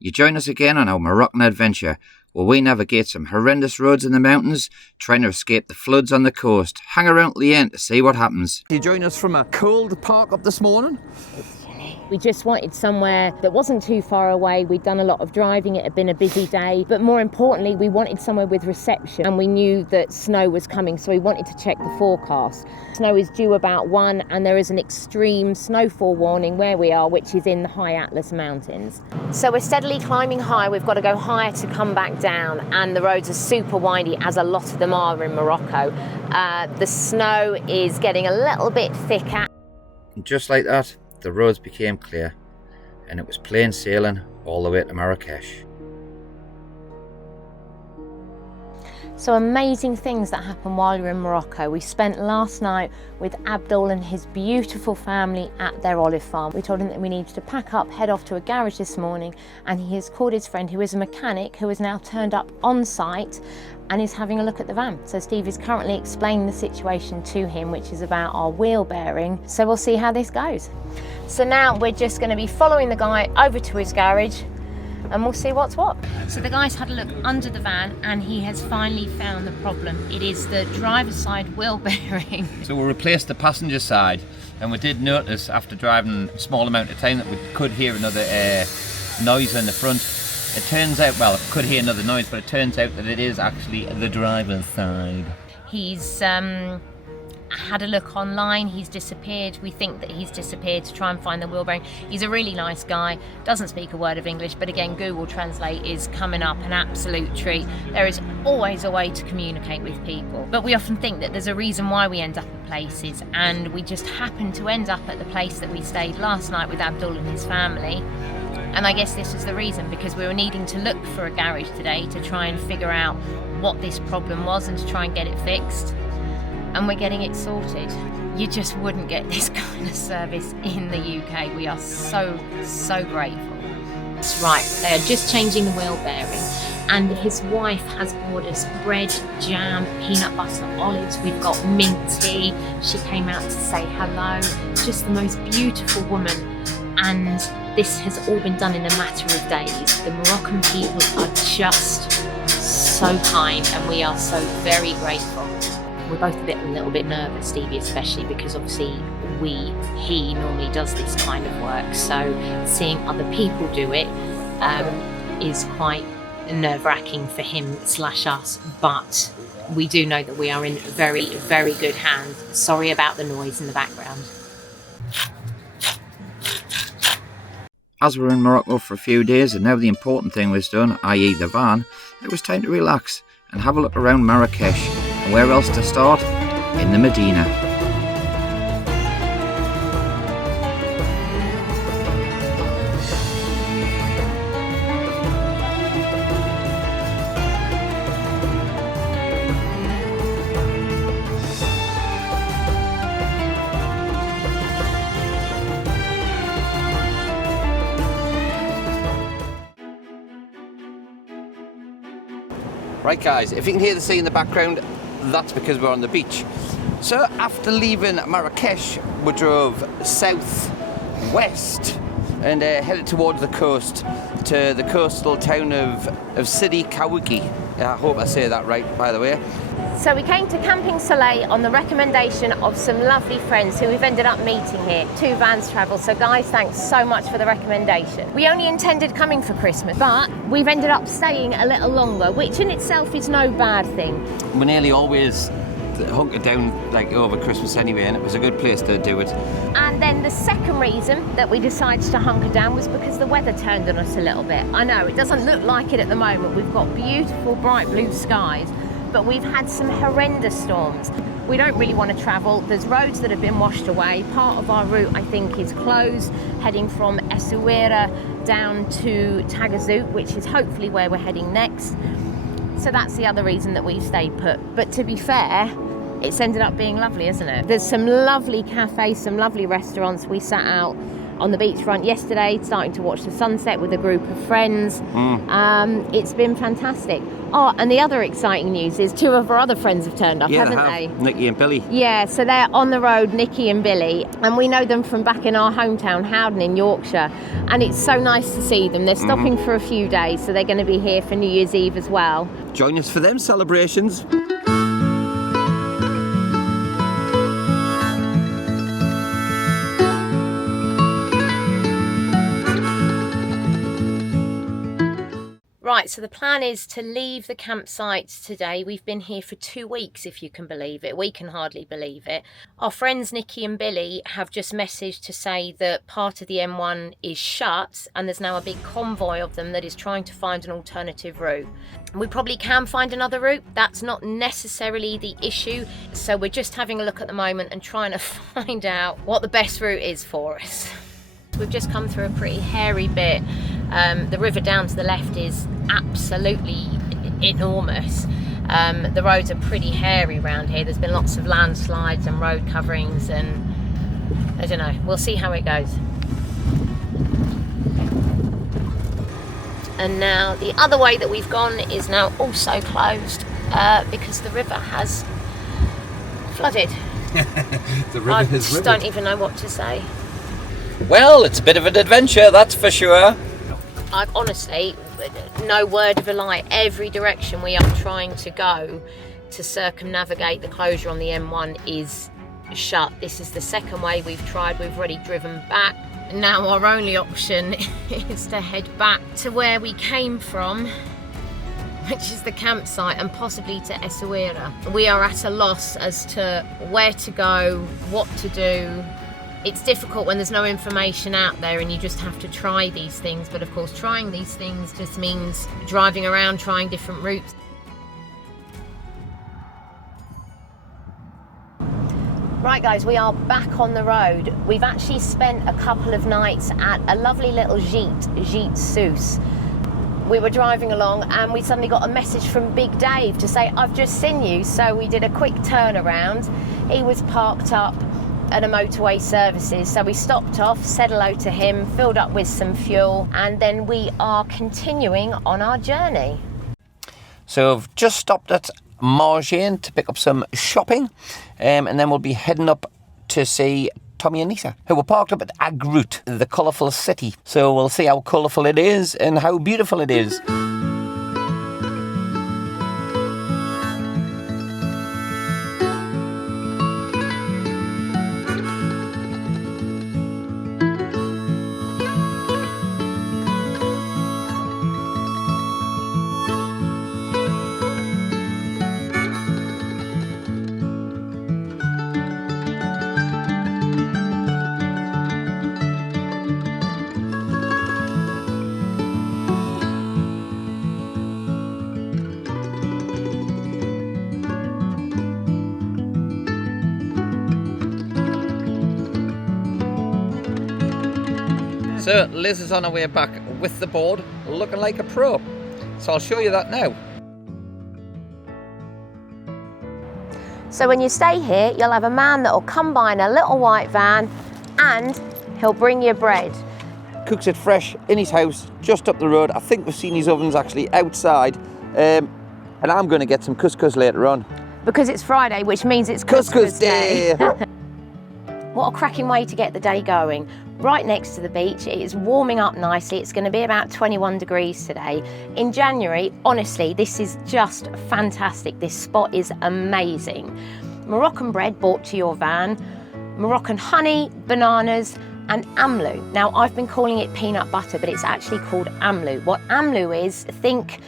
You join us again on our Moroccan adventure, where we navigate some horrendous roads in the mountains, trying to escape the floods on the coast. Hang around to the end to see what happens. You join us from a cold park up this morning? We just wanted somewhere that wasn't too far away. We'd done a lot of driving, it had been a busy day, but more importantly, we wanted somewhere with reception, and we knew that snow was coming, so we wanted to check the forecast. Snow is due about 1, and there is an extreme snowfall warning where we are, which is in the high Atlas Mountains. So we're steadily climbing high. We've got to go higher to come back down, and the roads are super windy, as a lot of them are in Morocco. The snow is getting a little bit thicker. And just like that, the roads became clear, and it was plain sailing all the way to Marrakesh. So amazing things that happen while you're in Morocco. We spent last night with Abdul and his beautiful family at their olive farm. We told him that we needed to pack up, head off to a garage this morning, and he has called his friend who is a mechanic who has now turned up on site and is having a look at the van. So Steve is currently explaining the situation to him, which is about our wheel bearing. So we'll see how this goes. So now we're just going to be following the guy over to his garage, and we'll see what's what. So the guy's had a look under the van, and he has finally found the problem. It is the driver's side wheel bearing. So we replaced the passenger side, and we did notice after driving a small amount of time that we could hear another noise in the front. It turns out, well, I could hear another noise, but it turns out that it is actually the driver's side. He's had a look online. He's disappeared. We think that he's disappeared to try and find the wheel bearing. He's a really nice guy, doesn't speak a word of English, but again, Google Translate is coming up an absolute treat. There is always a way to communicate with people, but we often think that there's a reason why we end up at places, and we just happened to end up at the place that we stayed last night with Abdul and his family. And I guess this is the reason, because we were needing to look for a garage today to try and figure out what this problem was and to try and get it fixed. And we're getting it sorted. You just wouldn't get this kind of service in the UK. We are so, so grateful. That's right, they are just changing the wheel bearing, and his wife has bought us bread, jam, peanut butter, olives. We've got mint tea. She came out to say hello. Just the most beautiful woman. And this has all been done in a matter of days. The Moroccan people are just so kind, and we are so very grateful. We're both a little bit nervous, Stevie especially, because obviously he normally does this kind of work. So seeing other people do it is quite nerve-wracking for him/us. But we do know that we are in very, very good hands. Sorry about the noise in the background. As we were in Morocco for a few days, and now the important thing was done, i.e. the van, it was time to relax and have a look around Marrakesh. And where else to start? In the Medina. Right guys, if you can hear the sea in the background, that's because we're on the beach. So after leaving Marrakesh, we drove south-west and headed towards the coast to the coastal town of Sidi Kawiki. I hope I say that right, by the way. So we came to Camping Soleil on the recommendation of some lovely friends who we've ended up meeting here. 2 vans travel, so guys, thanks so much for the recommendation. We only intended coming for Christmas, but we've ended up staying a little longer, which in itself is no bad thing. We nearly always hunkered down like over Christmas anyway, and it was a good place to do it. And then the second reason that we decided to hunker down was because the weather turned on us a little bit. I know, it doesn't look like it at the moment. We've got beautiful bright blue skies, but we've had some horrendous storms. We don't really want to travel. There's roads that have been washed away. Part of our route, I think, is closed, heading from Essaouira down to Tagazout, which is hopefully where we're heading next. So that's the other reason that we've stayed put. But to be fair, it's ended up being lovely, isn't it? There's some lovely cafes, some lovely restaurants. We sat out on the beachfront yesterday, starting to watch the sunset with a group of friends. It's been fantastic. Oh, and the other exciting news is 2 of our other friends have turned up, haven't they? Nikki and Billy. Yeah, so they're on the road, Nikki and Billy, and we know them from back in our hometown, Howden in Yorkshire, and it's so nice to see them. They're stopping for a few days, so they're going to be here for New Year's Eve as well. Join us for them celebrations. Right, so the plan is to leave the campsite today. We've been here for 2 weeks, if you can believe it. We can hardly believe it. Our friends Nikki and Billy have just messaged to say that part of the M1 is shut and there's now a big convoy of them that is trying to find an alternative route. We probably can find another route. That's not necessarily the issue. So we're just having a look at the moment and trying to find out what the best route is for us. We've just come through a pretty hairy bit. The river down to the left is absolutely enormous. The roads are pretty hairy around here. There's been lots of landslides and road coverings, and I don't know, we'll see how it goes. And now the other way that we've gone is now also closed because the river has flooded. The river I has just don't even know what to say. Well, it's a bit of an adventure, that's for sure. I've honestly, no word of a lie, every direction we are trying to go to circumnavigate the closure on the M1 is shut. This is the second way we've tried. We've already driven back. Now our only option is to head back to where we came from, which is the campsite, and possibly to Essaouira. We are at a loss as to where to go, what to do. It's difficult when there's no information out there and you just have to try these things, but of course trying these things just means driving around trying different routes. Right guys, we are back on the road. We've actually spent a couple of nights at a lovely little Gîte Sous. We were driving along and we suddenly got a message from Big Dave to say, I've just seen you. So we did a quick turnaround. He was parked up at a motorway services, so we stopped off, said hello to him, filled up with some fuel, and then we are continuing on our journey. So I've just stopped at Margin to pick up some shopping, and then we'll be heading up to see Tommy and Lisa, who were parked up at Agroot, the colourful city. So we'll see how colourful it is and how beautiful it is. So Liz is on her way back with the board, looking like a pro. So I'll show you that now. So when you stay here, you'll have a man that'll come by in a little white van and he'll bring you bread. Cooks it fresh in his house, just up the road. I think we've seen his ovens actually outside. And I'm going to get some couscous later on. Because it's Friday, which means it's Couscous Day. What a cracking way to get the day going. Right next to the beach, it is warming up nicely. It's going to be about 21 degrees today. In January, honestly, this is just fantastic. This spot is amazing. Moroccan bread brought to your van, Moroccan honey, bananas, and amlou. Now, I've been calling it peanut butter, but it's actually called amlou. What amlou is, think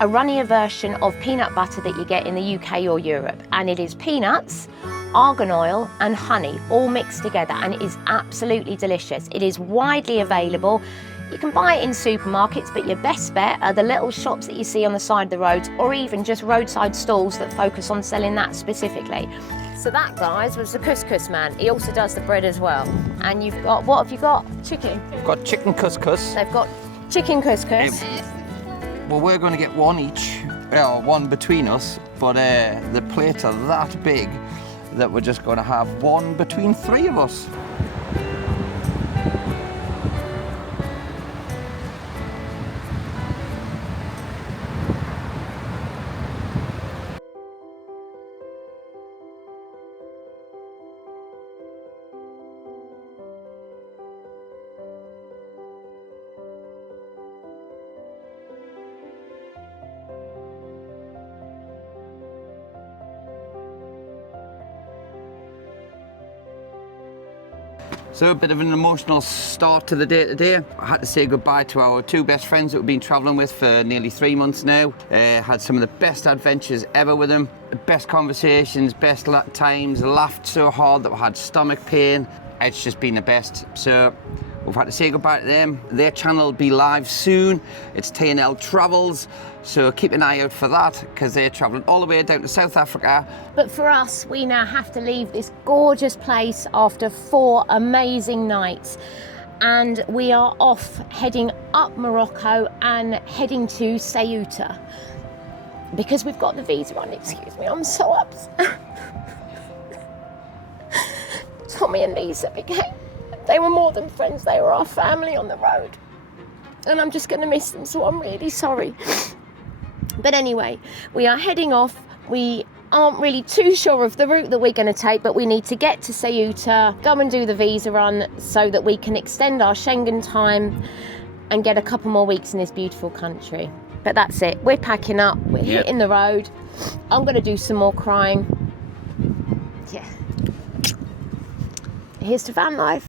a runnier version of peanut butter that you get in the UK or Europe. And it is peanuts, argan oil and honey all mixed together, and it is absolutely delicious. It is widely available. You can buy it in supermarkets, but your best bet are the little shops that you see on the side of the roads, or even just roadside stalls that focus on selling that specifically. So that, guys, was the couscous man. He also does the bread as well. And you've got, what have you got? Chicken. We've got chicken couscous. They've got chicken couscous. Well, we're going to get one each, or one between us, but the plates are that big that we're just going to have one between 3 of us. So a bit of an emotional start to the day today. I had to say goodbye to our 2 best friends that we've been travelling with for nearly 3 months now. Had some of the best adventures ever with them. Best conversations, best times, laughed so hard that we had stomach pain. It's just been the best. So we've had to say goodbye to them. Their channel will be live soon. It's TNL Travels. So keep an eye out for that, because they're travelling all the way down to South Africa. But for us, we now have to leave this gorgeous place after 4 amazing nights. And we are off heading up Morocco and heading to Ceuta. Because we've got the visa on, excuse me, I'm so upset. Tommy and Lisa they were more than friends, they were our family on the road. And I'm just gonna miss them, so I'm really sorry. But anyway, we are heading off. We aren't really too sure of the route that we're going to take, but we need to get to Ceuta, go and do the visa run so that we can extend our Schengen time and get a couple more weeks in this beautiful country. But that's it. We're packing up. We're hitting the road. I'm going to do some more crying. Yeah. Here's to van life.